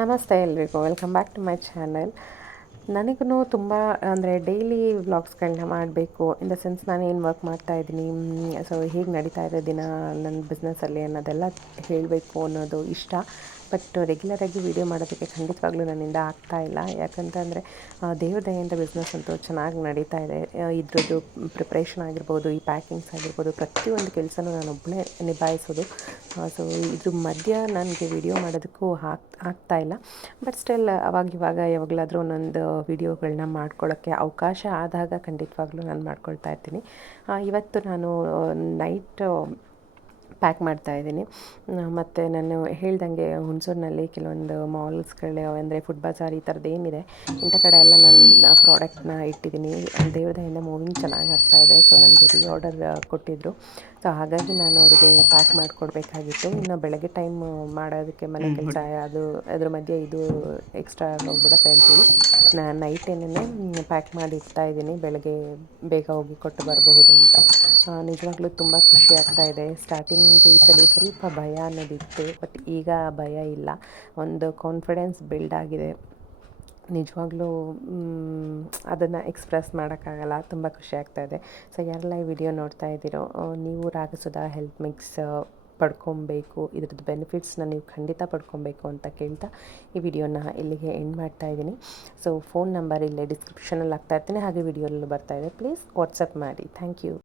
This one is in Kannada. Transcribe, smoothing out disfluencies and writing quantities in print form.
ನಮಸ್ತೆ ಎಲ್ರಿಗೂ, welcome back to my channel. ನನಗೂ ತುಂಬ ಅಂದರೆ ಡೈಲಿ ವ್ಲಾಗ್ಸ್ಗಳನ್ನ ಮಾಡಬೇಕು ಇನ್ ದ ಸೆನ್ಸ್ ನಾನು ಏನು ವರ್ಕ್ ಮಾಡ್ತಾಯಿದ್ದೀನಿ, ಸೊ ಹೇಗೆ ನಡೀತಾ ಇದೆ ದಿನ ನನ್ನ ಬಿಸ್ನೆಸ್ಸಲ್ಲಿ ಅನ್ನೋದೆಲ್ಲ ಹೇಳಬೇಕು ಅನ್ನೋದು ಇಷ್ಟ. ಬಟ್ ರೆಗ್ಯುಲರಾಗಿ ವೀಡಿಯೋ ಮಾಡೋದಕ್ಕೆ ಖಂಡಿತವಾಗ್ಲೂ ನನ್ನಿಂದ ಆಗ್ತಾಯಿಲ್ಲ. ಯಾಕಂತಂದರೆ ದೇವ್ರ ದಯೆಯಿಂದ ಬಿಸ್ನೆಸ್ ಅಂತೂ ಚೆನ್ನಾಗಿ ನಡೀತಾ ಇದೆ. ಇದ್ರದ್ದು ಪ್ರಿಪ್ರೇಷನ್ ಆಗಿರ್ಬೋದು, ಈ ಪ್ಯಾಕಿಂಗ್ಸ್ ಆಗಿರ್ಬೋದು, ಪ್ರತಿಯೊಂದು ಕೆಲಸನೂ ನಾನು ಒಬ್ಬಳೇ ನಿಭಾಯಿಸೋದು. ಸೊ ಇದ್ರ ಮಧ್ಯ ನನಗೆ ವಿಡಿಯೋ ಮಾಡೋದಕ್ಕೂ ಆಗ್ತಾಯಿಲ್ಲ. ಬಟ್ ಸ್ಟಿಲ್ ಅವಾಗಿವಾಗ ಯಾವಾಗಲಾದರೂ ಒಂದೊಂದು ವೀಡಿಯೋಗಳನ್ನ ಮಾಡ್ಕೊಳ್ಳೋಕ್ಕೆ ಅವಕಾಶ ಆದಾಗ ಖಂಡಿತವಾಗ್ಲೂ ನಾನು ಮಾಡ್ಕೊಳ್ತಾ ಇರ್ತೀನಿ. ಇವತ್ತು ನಾನು ನೈಟ್ ಪ್ಯಾಕ್ ಮಾಡ್ತಾಯಿದ್ದೀನಿ. ಮತ್ತು ನಾನು ಹೇಳ್ದಂಗೆ ಹುಣಸೂರಿನಲ್ಲಿ ಕೆಲವೊಂದು ಮಾಲ್ಸ್ಗಳು ಅಂದರೆ ಫುಡ್ ಬಜಾರ್ ಈ ಥರದ್ದು ಏನಿದೆ, ಇಂಥ ಕಡೆ ಎಲ್ಲ ನನ್ನ ಪ್ರಾಡಕ್ಟ್ನ ಇಟ್ಟಿದ್ದೀನಿ. ದೇವ್ರ ದಯೆಯಿಂದ ಮೂವಿಂಗ್ ಚೆನ್ನಾಗಿ ಆಗ್ತಾಯಿದೆ. ಸೊ ನನಗೆ ಆರ್ಡರ್ ಕೊಟ್ಟಿದ್ದರು. ಸೊ ಹಾಗಾಗಿ ನಾನು ಅವರಿಗೆ ಪ್ಯಾಕ್ ಮಾಡಿಕೊಡ್ಬೇಕಾಗಿತ್ತು. ಇನ್ನು ಬೆಳಗ್ಗೆ ಟೈಮ್ ಮಾಡೋದಕ್ಕೆ ಮನೆ ಕೆಲಸ ಅದು ಅದ್ರ ಮಧ್ಯೆ ಇದು ಎಕ್ಸ್ಟ್ರಾ ಹೋಗ್ಬಿಡತ್ತೆ ಅಂಥೇಳಿ ನಾನು ನೈಟೇನೆ ಪ್ಯಾಕ್ ಮಾಡಿ ಇಡ್ತಾಯಿದ್ದೀನಿ, ಬೆಳಗ್ಗೆ ಬೇಗ ಹೋಗಿ ಕೊಟ್ಟು ಬರಬಹುದು ಅಂತ. ನಿಜವಾಗ್ಲೂ ತುಂಬ ಖುಷಿ ಆಗ್ತಾಯಿದೆ. ಸ್ಟಾರ್ಟಿಂಗ್ ಡೇಸಲ್ಲಿ ಸ್ವಲ್ಪ ಭಯ ಅನ್ನೋದಿತ್ತು, ಬಟ್ ಈಗ ಆ ಭಯ ಇಲ್ಲ. ಒಂದು ಕಾನ್ಫಿಡೆನ್ಸ್ ಬಿಲ್ಡ್ ಆಗಿದೆ. ನಿಜವಾಗ್ಲೂ ಅದನ್ನು ಎಕ್ಸ್ಪ್ರೆಸ್ ಮಾಡೋಕ್ಕಾಗಲ್ಲ. ತುಂಬ ಖುಷಿ ಆಗ್ತಾಯಿದೆ. ಸೊ ಯಾರೆಲ್ಲ ಈ ವಿಡಿಯೋ ನೋಡ್ತಾ ಇದ್ದೀರೋ, ನೀವು ರಾಗಸುಧಾ ಹೆಲ್ತ್ ಮಿಕ್ಸ್ ಪಡ್ಕೊಬೇಕು, ಇದ್ರದ್ದು ಬೆನಿಫಿಟ್ಸ್ನ ನೀವು ಖಂಡಿತ ಪಡ್ಕೊಬೇಕು ಅಂತ ಕೇಳ್ತಾ ಈ ವಿಡಿಯೋನ ಇಲ್ಲಿಗೆ ಎಂಡ್ ಮಾಡ್ತಾ ಇದ್ದೀನಿ. ಸೊ ಫೋನ್ ನಂಬರ್ ಇಲ್ಲೇ ಡಿಸ್ಕ್ರಿಪ್ಷನಲ್ಲಿ ಹಾಕ್ತಾ ಇರ್ತೀನಿ, ಹಾಗೆ ವಿಡಿಯೋಲ್ಲೂ ಬರ್ತಾಯಿದೆ. ಪ್ಲೀಸ್ ವಾಟ್ಸಪ್ ಮಾಡಿ. Thank you.